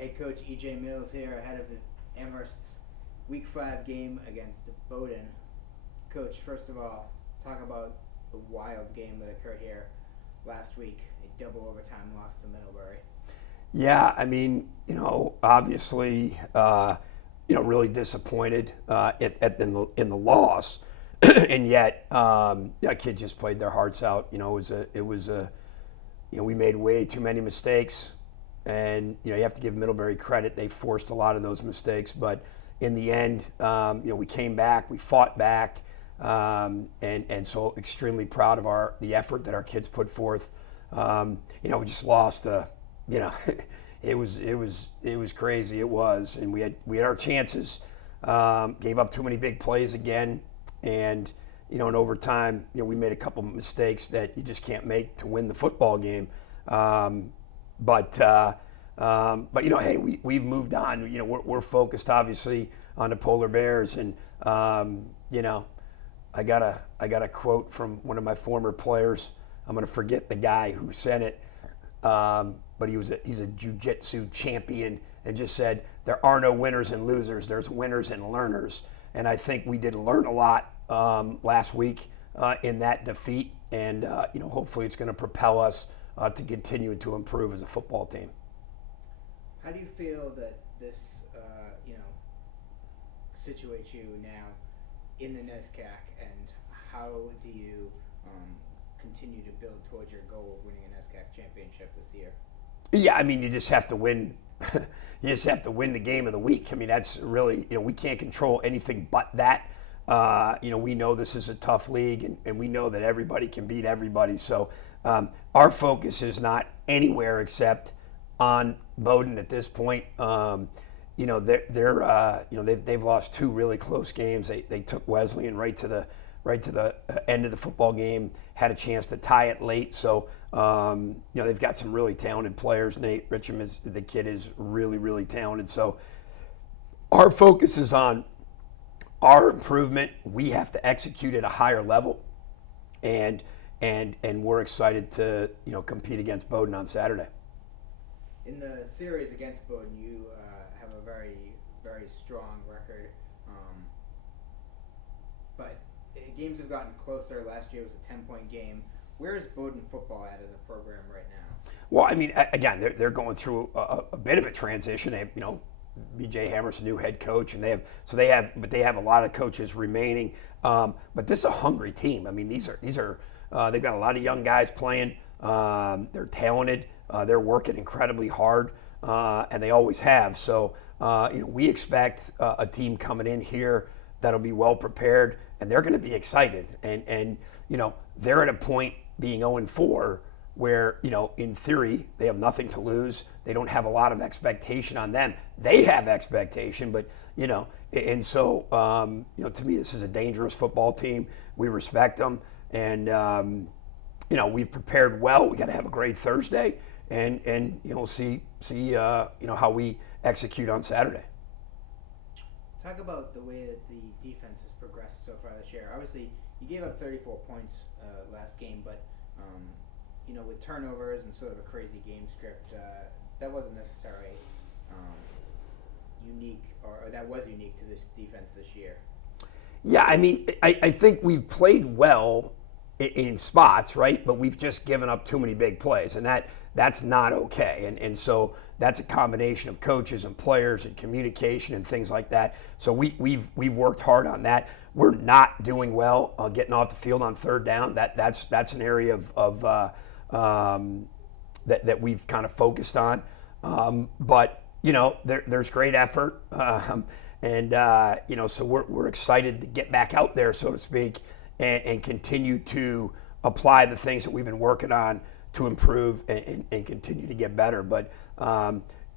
head coach E.J. Mills here ahead of the Amherst's Week 5 game against Bowdoin. Coach, first of all, talk about the wild game that occurred here last week, a double overtime loss to Middlebury. Yeah, I mean, obviously, really disappointed in the loss, and yet, that kid just played their hearts out. We made way too many mistakes, and you have to give Middlebury credit. They forced a lot of those mistakes, but in the end, we came back, we fought back, and so extremely proud of the effort that our kids put forth. We just lost. It was crazy. It was, and we had our chances. Gave up too many big plays again, and in overtime, we made a couple mistakes that you just can't make to win the football game. But hey, we've moved on. We're focused obviously on the Polar Bears, and I got a quote from one of my former players. I'm going to forget the guy who said it, but he's a jiu-jitsu champion, and just said there are no winners and losers. There's winners and learners, and I think we did learn a lot last week in that defeat, and hopefully it's going to propel us to continue to improve as a football team. How do you feel that this situates you now in the NESCAC, and how do you continue to build towards your goal of winning a NESCAC championship this year? Yeah, I mean, you just have to win. You just have to win the game of the week. I mean, that's really, we can't control anything but that. We know this is a tough league, and we know that everybody can beat everybody. So our focus is not anywhere except on Bowdoin at this point. They've lost two really close games. They took Wesleyan right to the end of the football game, had a chance to tie it late. So they've got some really talented players. Nate Richam the kid is really, really talented. So our focus is on our improvement. We have to execute at a higher level, and we're excited to compete against Bowdoin on Saturday. In the series against Bowdoin, you have a very, very strong record, but games have gotten closer. Last year was a 10-point game. Where is Bowdoin football at as a program right now? Well, I mean, again, they're going through a bit of a transition. They have, B.J. Amherst, a new head coach, and they have a lot of coaches remaining. But this is a hungry team. I mean, these are they've got a lot of young guys playing. They're talented. They're working incredibly hard, and they always have. So, we expect a team coming in here that'll be well prepared, and they're going to be excited. And they're at a point being 0-4 where, in theory, they have nothing to lose. They don't have a lot of expectation on them. They have expectation, but, and so, to me, this is a dangerous football team. We respect them, and, we've prepared well. We got to have a great Thursday, and see how we execute on Saturday. Talk about the way that the defense has progressed so far this year. Obviously, you gave up 34 points last game, but with turnovers and sort of a crazy game script, that wasn't necessarily unique, or that was unique to this defense this year. Yeah, I mean, I think we've played well in spots, right? But we've just given up too many big plays, and that's not okay. And so that's a combination of coaches and players and communication and things like that. So we've worked hard on that. We're not doing well getting off the field on third down. That's an area of that we've kind of focused on. But there's great effort, and so we're excited to get back out there, so to speak, and continue to apply the things that we've been working on to improve and continue to get better. But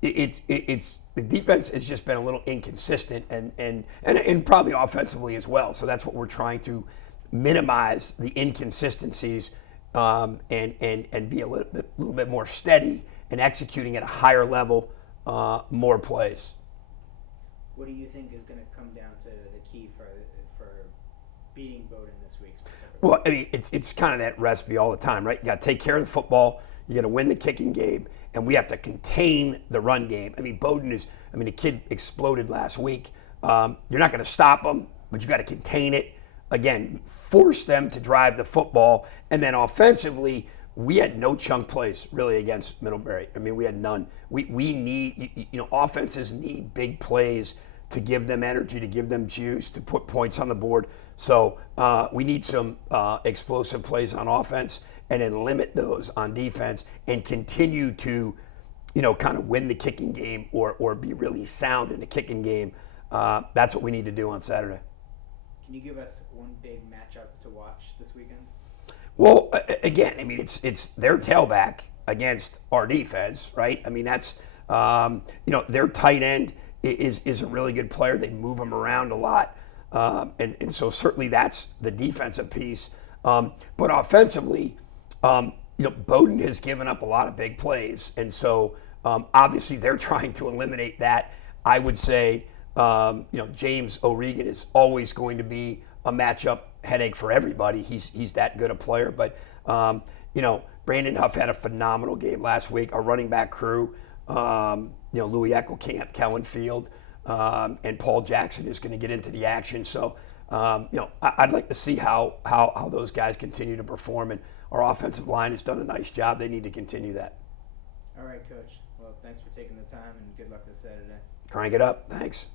it's the defense has just been a little inconsistent and probably offensively as well. So that's what we're trying to minimize, the inconsistencies, and be a little bit more steady and executing at a higher level, more plays. What do you think is going to come down to the key for beating Bowdoin this week specifically? Well, I mean, it's kind of that recipe all the time, right? You got to take care of the football. You got to win the kicking game, and we have to contain the run game. I mean, the kid exploded last week. You're not going to stop him, but you got to contain it. Again, force them to drive the football. And then offensively, we had no chunk plays really against Middlebury. I mean, we had none. We need, offenses need big plays to give them energy, to give them juice, to put points on the board. So we need some explosive plays on offense and then limit those on defense and continue to, kind of win the kicking game or be really sound in the kicking game. That's what we need to do on Saturday. Can you give us one big matchup to watch this weekend? Well, again, I mean, it's their tailback against our defense, right? I mean, that's, their tight end is a really good player. They move him around a lot. And so certainly that's the defensive piece. But offensively, Bowdoin has given up a lot of big plays. And so obviously they're trying to eliminate that. I would say, James O'Regan is always going to be a matchup headache for everybody. He's that good a player. But, Brandon Huff had a phenomenal game last week. Our running back crew, Louis Eckelkamp, Kellen Field, and Paul Jackson is going to get into the action. So, I'd like to see how those guys continue to perform. And our offensive line has done a nice job. They need to continue that. All right, Coach. Well, thanks for taking the time, and good luck this Saturday. Crank it up. Thanks.